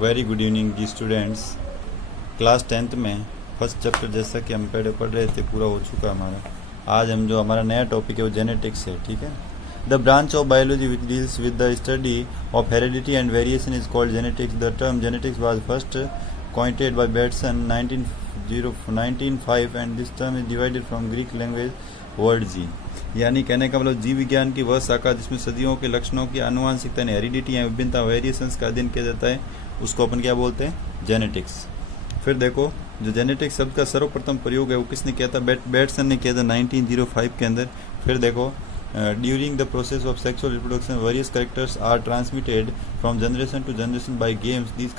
Very good evening जी students. Class 10th में first chapter जैसा कि हम पढ़ रहे थे पूरा हो चुका हमारा। आज हम जो हमारा नया टॉपिक है वो जेनेटिक्स है, ठीक है। The branch of biology which deals with the study of heredity and variation is called genetics. The term genetics was first coined by Bateson 1905 and this term is divided from Greek language word जी। यानी कहने का मतलब जीव विज्ञान की वह शाखा जिसमें सदियों के लक्षणों की आनुवांशिकता यानी हेरिडिटी या विभिन्नता वेरिएशंस का अध्ययन किया जाता है, उसको अपन क्या बोलते हैं, जेनेटिक्स। फिर देखो जो जेनेटिक्स शब्द का सर्वप्रथम प्रयोग है वो किसने किया था, बेटसन ने किया था 1905 के अंदर। फिर देखो during the process of sexual reproduction various characters are transmitted from generation to generation by gametes. These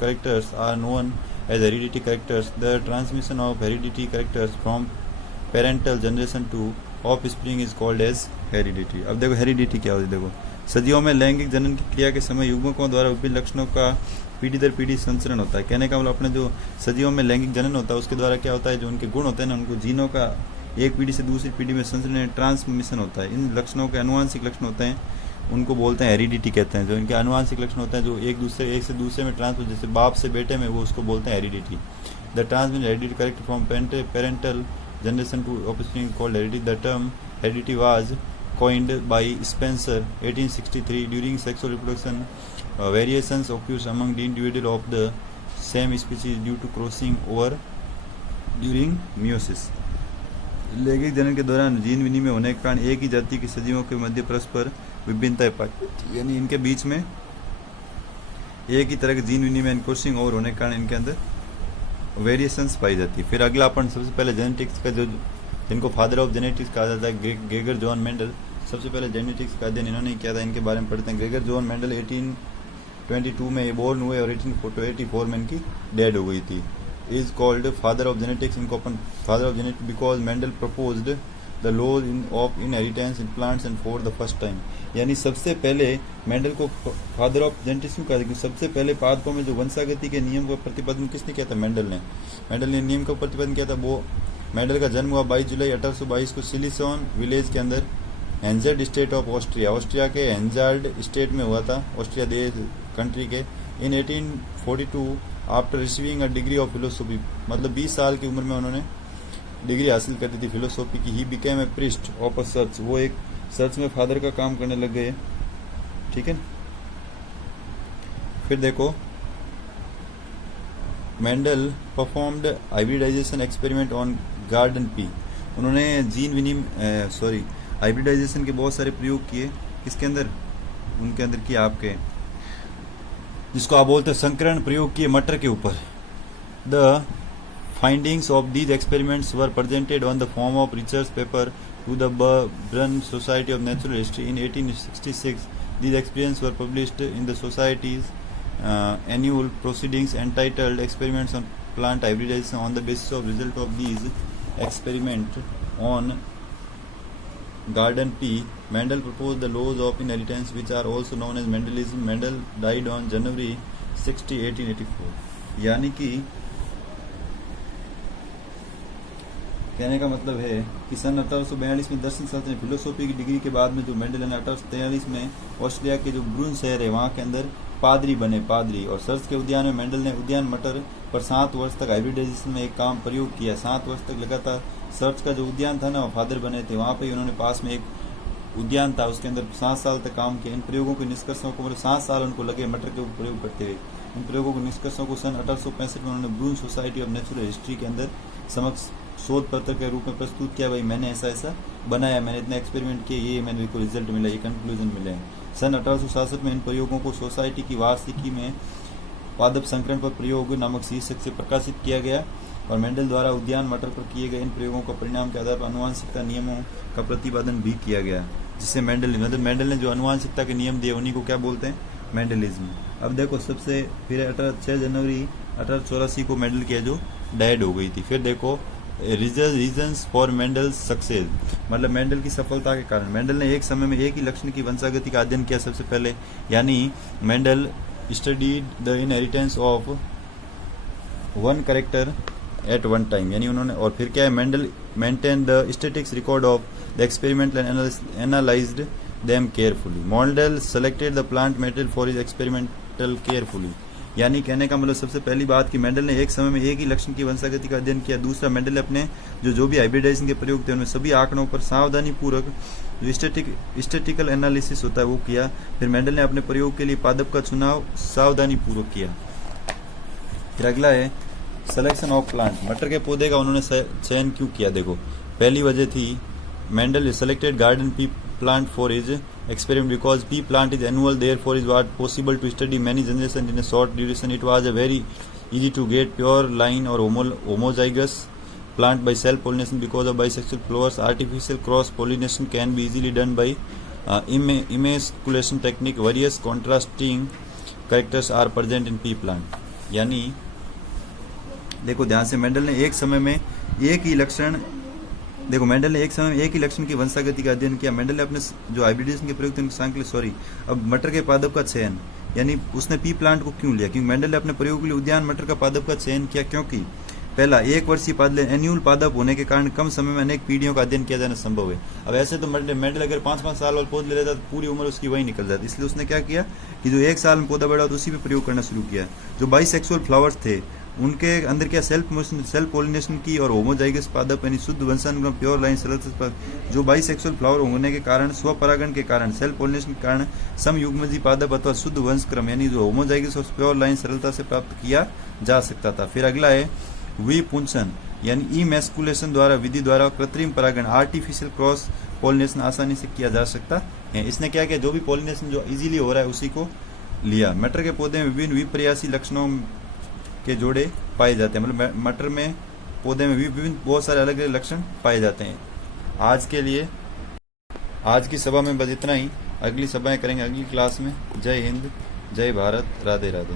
characters are known as hereditary characters. The transmission of hereditary characters from parental generation to offspring is called as heredity। अब देखो heredity क्या होती है। देखो सदियों में लैंगिक जनन की क्रिया के समय युग्मकों द्वारा विभिन्न लक्षणों का पीढ़ी दर पीढ़ी संचरण होता है। कहने का मतलब अपने जो सदियों में लैंगिक जनन होता है उसके द्वारा क्या होता है, जो उनके गुण होते हैं ना, उनको जीनों का एक पीढ़ी से दूसरी पीढ़ी में संचरण ट्रांसमिशन होता है। इन लक्षणों के आनुवांशिक लक्षण होते हैं, उनको बोलते हैं हेरिडिटी कहते हैं। जो इनके आनुवांशिक लक्षण होते हैं जो एक से दूसरे में ट्रांसफर, जैसे बाप से बेटे में, वो उसको बोलते हैं heredity. The transmission heredity correct from parental generation to offspring called heredity. The term heredity was coined by Spencer 1863 during sexual reproduction. Variations occurs among the individual of the same species due to crossing over during meiosis। लैंगिक जनन के दौरान gene विनिमय होने के कारण एक ही जाति की सजीवों के मध्य परस्पर विभिन्नताएं पाई, यानी इनके बीच में एक ही तरह के जीन विनिमय क्रॉसिंग ओवर होने के कारण इनके अंदर वेरिएशंस पाई जाती है। फिर अगला अपन सबसे पहले जेनेटिक्स का जो जिनको फादर ऑफ जेनेटिक्स कहा जाता है, ग्रेगर जॉन मेंडल, सबसे पहले जेनेटिक्स का अध्ययन इन्होंने किया था। इनके बारे में पढ़ते हैं। ग्रेगर जॉन मेंडल 1822 में बोर्न हुए और 1884 में इनकी डेड हो गई थी। Is called father of genetics. इनको अपन father of genetics because Mendel proposed the laws of inheritance in plants and for the first time. यानी सबसे पहले मेंडल को फादर ऑफ जेनेटिक्स क्यों कहा, सबसे पहले पादपों में जो वंशागति के नियम का प्रतिपादन किसने किया था, मेंडल ने नियम का प्रतिपादन किया था। वो मेंडल का जन्म हुआ 22 जुलाई 1822 को सिलिसॉन विलेज के अंदर हेंजार्ड स्टेट ऑफ ऑस्ट्रिया के हेंजार्ड स्टेट में हुआ था, ऑस्ट्रिया देश कंट्री के। इन 1842 after receiving a degree of philosophy, मतलब 20 साल की उम्र में उन्होंने डिग्री हासिल कर दी थी फिलोसॉफी की। He became a priest of a church, वो एक चर्च में फादर का काम करने लग गए, ठीक है। फिर देखो Mendel performed hybridization experiment on garden pea. उन्होंने हाइब्रिडाइजेशन के बहुत सारे प्रयोग किए, किसके अंदर, उनके अंदर किया आपके, जिसको आप बोलते हैं संकरण प्रयोग किए मटर के ऊपर। The findings of these experiments were presented on the form of research paper two the burn society of natural history in 1866। These experience were published in the societies annual proceedings entitled experiments on plant hybridization। on the basis of result of these experiment on garden pea, Mendel proposed the laws of inheritance which are also known as Mendelism। Mendel died on January 60, 1884। यानी कि कहने का मतलब है कि सन 1842 में दर्शन शास्त्र philosophy की डिग्री के बाद में जो मेंडल ने 1843 में ऑस्ट्रिया के जो ब्रून शहर है वहाँ के अंदर पादरी बने, पादरी। और सर्च के उद्यान में मेंडल ने उद्यान मटर पर 7 वर्ष तक हाइब्रिडाइजेशन में एक काम प्रयोग किया। 7 वर्ष तक लगातार सर्च का जो उद्यान था ना, वो फादर बने थे, वहाँ पे उन्होंने पास में एक उद्यान था, उसके अंदर 7 साल तक काम किया। इन प्रयोगों के निष्कर्षों को, मतलब 7 साल उनको लगे मटर के प्रयोग करते हुए। इन प्रयोगों के निष्कर्षों को सन 1865 में उन्होंने ब्रून सोसाइटी ऑफ नेचुरल हिस्ट्री के अंदर समक्ष शोध पत्र के रूप में प्रस्तुत किया। भाई मैंने ऐसा बनाया, मैंने इतने एक्सपेरिमेंट किए, ये मैंने को रिजल्ट मिला, ये कंक्लूजन मिले। सन 1867 में इन प्रयोगों को सोसाइटी की वार्षिकी में पादप संकरण पर प्रयोग नामक शीर्षक से प्रकाशित किया गया। और मेंडल द्वारा उद्यान मटर पर किए गए इन प्रयोगों का परिणाम के आधार पर अनुवांशिकता नियमों का प्रतिपादन भी किया गया, जिससे मेंडल ने जो अनुवांशिकता के नियम दिए उन्हीं को क्या बोलते हैं, मेंडलिज्म। अब देखो सबसे फिर 6 जनवरी 1884 को मेंडल की जो डेड हो गई थी। फिर देखो रीजन्स फॉर मेंडल सक्सेस, मतलब मेंडल की सफलता के कारण। मेंडल ने एक समय में एक ही लक्षण की वंशागति का अध्ययन किया सबसे पहले, यानी Mendel studied the inheritance of one character eight one time, यानी उन्होंने, और फिर क्या है, Mendel maintain the statics record of the experiment and analysed them carefully। Mendel selected the plant material for his experimental carefully। यानी कहने का मतलब सबसे पहली बात कि मेंडल ने एक समय में एक ही लक्षण की वंशागति का अध्ययन किया। दूसरा, मेंडल ने अपने जो भी हाइब्रिडाइजेशन के प्रयोग थे उनमें सभी आंकड़ों पर सावधानी पूर्वक जो स्टैटिस्टिकल एनालिसिस होता है वो किया। फिर मेंडल ने अपने प्रयोग के लिए पादप का चुनाव सावधानी पूर्वक किया। फिर अगला है सिलेक्शन ऑफ प्लांट। मटर के पौधे का उन्होंने चयन क्यों किया? देखो, पहली वजह थी Mendel selected garden pea plant for his experiment because pea plant is annual, therefore it was possible to study many generations in a short duration. It was a very easy to get pure line or homozygous plant by self pollination because of bisexual flowers. Artificial cross pollination can be easily done by emasculation technique. Various contrasting characters are present in pea plant. यानी देखो ध्यान से, Mendel ने एक समय में एक ही लक्षण की वंशागति का अध्ययन किया। मेंडल ने अपने जो हाइब्रिडाइजेशन के प्रयोग थे अब मटर के पादप का चयन, यानी उसने पी प्लांट को क्यों लिया? क्योंकि मेंडल ने अपने प्रयोग के लिए उद्यान मटर का पादप का चयन किया, क्योंकि पहला, एक वर्षीय पादप एन्यूल पादप होने के कारण कम समय में अनेक पीढ़ियों का अध्ययन किया जाना संभव है। अब ऐसे तो मेंडल अगर 5-5 साल वाला पौध ले लेता तो पूरी उम्र उसकी वही निकल जाती, इसलिए उसने क्या किया कि जो एक साल में पौधा बड़ा तो उसी पे प्रयोग करना शुरू किया। जो बाइसेक्सुअल फ्लावर्स थे उनके अंदर क्या सेल्फ पोलिनेशन की और होमोजाइगस पादप यानी शुद्ध वंशानुक्रम प्योर लाइन सरलता, जो बाइसेक्सुअल फ्लावर होने के कारण स्वपरागण के कारण सेल्फ पोलिनेशन के कारण समयुग्मजी पादप अथवा शुद्ध वंशक्रम यानी जो होमोजाइगस और प्योर लाइन सरलता से प्राप्त किया जा सकता था। फिर अगला है विपुंसन यानी इमेस्कुलेशन द्वारा विधि द्वारा कृत्रिम परागण आर्टिफिशियल क्रॉस पोलिनेशन आसानी से किया जा सकता है। इसने क्या किया, जो भी पोलिनेशन जो इजीली हो रहा है उसी को लिया। मटर के पौधे में विभिन्न विप्रयासी लक्षणों के जोड़े पाए जाते हैं, मतलब मटर में पौधे में विभिन्न बहुत सारे अलग अलग लक्षण पाए जाते हैं। आज की सभा में बस इतना ही। अगली सभाएं करेंगे अगली क्लास में। जय हिंद, जय भारत, राधे राधे।